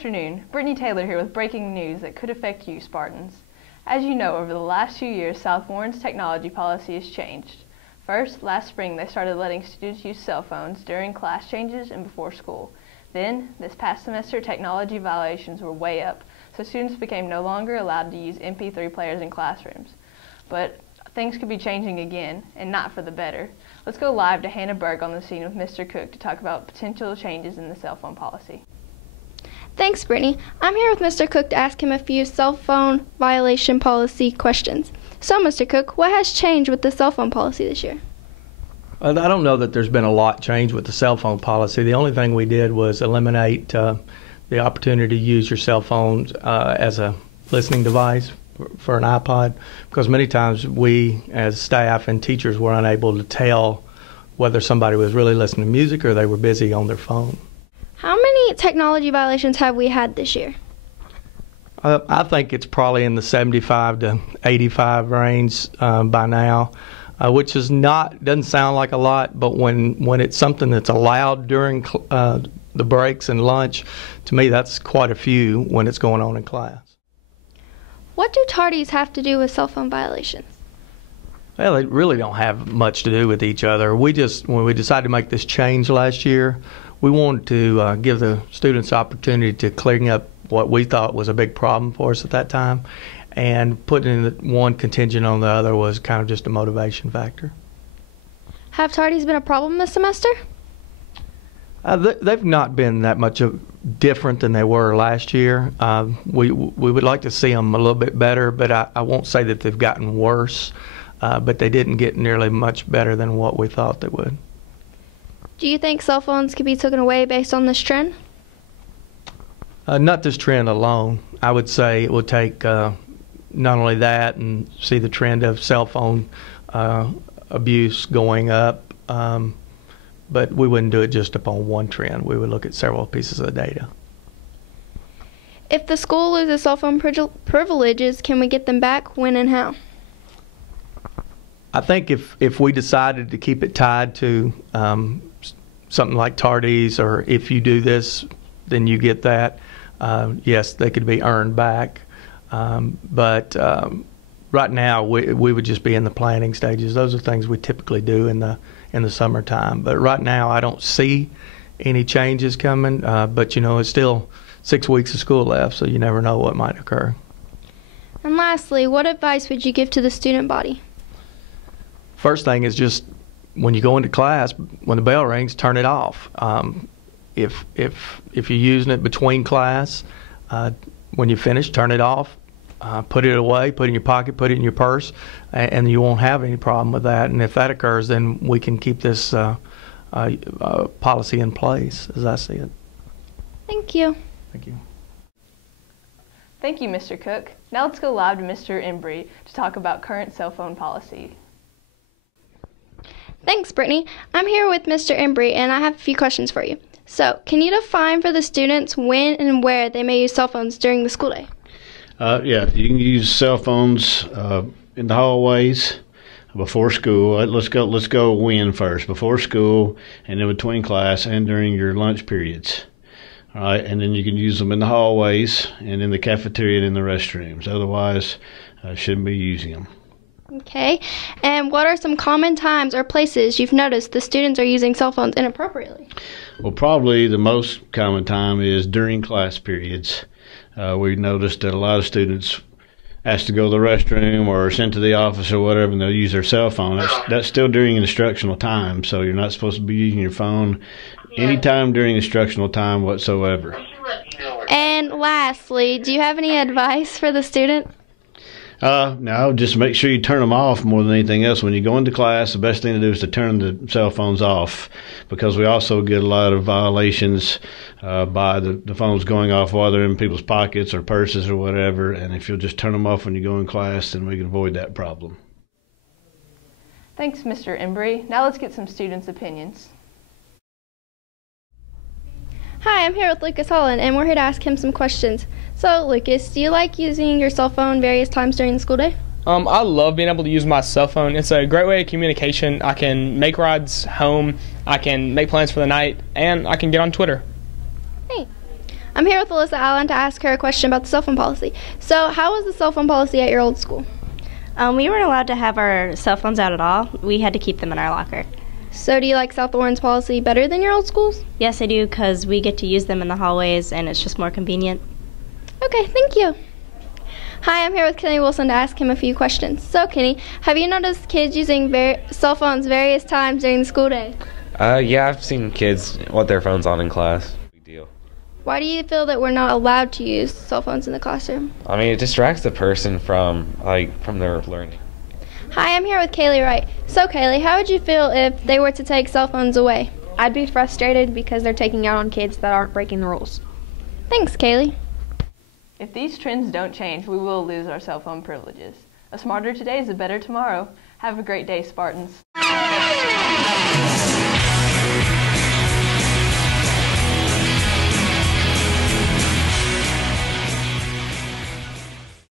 afternoon. Brittany Taylor here with breaking news that could affect you, Spartans. As you know, over the last few years, South Warren's technology policy has changed. First, last spring, they started letting students use cell phones during class changes and before school. Then, this past semester, technology violations were way up, so students became no longer allowed to use MP3 players in classrooms. But things could be changing again, and not for the better. Let's go live to Hannah Berg on the scene with Mr. Cook to talk about potential changes in the cell phone policy. Thanks, Brittany. I'm here with Mr. Cook to ask him a few cell phone violation policy questions. So, Mr. Cook, what has changed with the cell phone policy this year? I don't know that there's been a lot changed with the cell phone policy. The only thing we did was eliminate the opportunity to use your cell phone as a listening device for an iPod, because many times we as staff and teachers were unable to tell whether somebody was really listening to music or they were busy on their phone. How many technology violations have we had this year? I think it's probably in the 75 to 85 range by now, which is doesn't sound like a lot, but when it's something that's allowed during the breaks and lunch, to me that's quite a few when it's going on in class. What do tardies have to do with cell phone violations? Well, they really don't have much to do with each other. When we decided to make this change last year, we wanted to give the students opportunity to clean up what we thought was a big problem for us at that time, and putting one contingent on the other was kind of just a motivation factor. Have tardies been a problem this semester? They've not been that much different than they were last year. We would like to see them a little bit better, but I won't say that they've gotten worse, but they didn't get nearly much better than what we thought they would. Do you think cell phones could be taken away based on this trend? Not this trend alone. I would say it would take not only that and see the trend of cell phone abuse going up, but we wouldn't do it just upon one trend. We would look at several pieces of data. If the school loses cell phone privileges, can we get them back? When and how? I think if we decided to keep it tied to something like tardies, or if you do this, then you get that, yes, they could be earned back. But right now, we would just be in the planning stages. Those are things we typically do in the summertime. But right now, I don't see any changes coming. But you know, it's still 6 weeks of school left, so you never know what might occur. And lastly, what advice would you give to the student body? First thing is just when you go into class, when the bell rings, turn it off. If you're using it between class, when you finish, turn it off. Put it away, put it in your pocket, put it in your purse, and you won't have any problem with that. And if that occurs, then we can keep this policy in place, as I see it. Thank you. Thank you. Thank you, Mr. Cook. Now let's go live to Mr. Embry to talk about current cell phone policy. Thanks, Brittany. I'm here with Mr. Embry, and I have a few questions for you. So, can you define for the students when and where they may use cell phones during the school day? Yeah, you can use cell phones in the hallways before school. Let's go when first. Before school, and in between class, and during your lunch periods. All right, and then you can use them in the hallways and in the cafeteria and in the restrooms. Otherwise, shouldn't be using them. Okay, and what are some common times or places you've noticed the students are using cell phones inappropriately? Well, probably the most common time is during class periods. We've noticed that a lot of students asked to go to the restroom or sent to the office or whatever, and they'll use their cell phone. That's still during instructional time, so you're not supposed to be using your phone anytime during instructional time whatsoever. And lastly, do you have any advice for the student? No, just make sure you turn them off more than anything else. When you go into class, the best thing to do is to turn the cell phones off, because we also get a lot of violations by the phones going off while they're in people's pockets or purses or whatever. And if you'll just turn them off when you go in class, then we can avoid that problem. Thanks, Mr. Embry. Now let's get some students' opinions. Hi, I'm here with Lucas Holland, and we're here to ask him some questions. So, Lucas, do you like using your cell phone various times during the school day? I love being able to use my cell phone. It's a great way of communication. I can make rides home, I can make plans for the night, and I can get on Twitter. Hey, I'm here with Alyssa Allen to ask her a question about the cell phone policy. So, how was the cell phone policy at your old school? We weren't allowed to have our cell phones out at all. We had to keep them in our locker. So, do you like South Warren's policy better than your old school's? Yes, I do, because we get to use them in the hallways, and it's just more convenient. Okay, thank you. Hi, I'm here with Kenny Wilson to ask him a few questions. So, Kenny, have you noticed kids using cell phones various times during the school day? Yeah, I've seen kids with their phones on in class. Big deal. Why do you feel that we're not allowed to use cell phones in the classroom? I mean, it distracts the person from their learning. Hi, I'm here with Kaylee Wright. So, Kaylee, how would you feel if they were to take cell phones away? I'd be frustrated because they're taking out on kids that aren't breaking the rules. Thanks, Kaylee. If these trends don't change, we will lose our cell phone privileges. A smarter today is a better tomorrow. Have a great day, Spartans.